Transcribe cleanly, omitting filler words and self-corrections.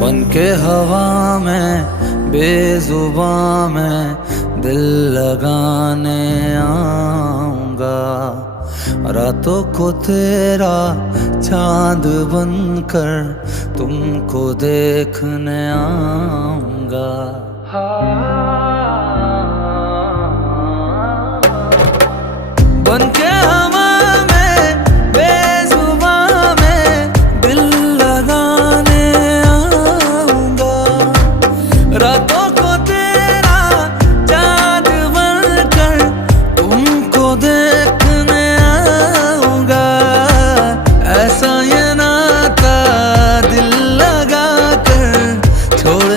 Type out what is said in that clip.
बन के हवा में बेजुबां में दिल लगाने आऊंगा। रातों को तेरा चांद बनकर तुमको देखने आऊंगा। बन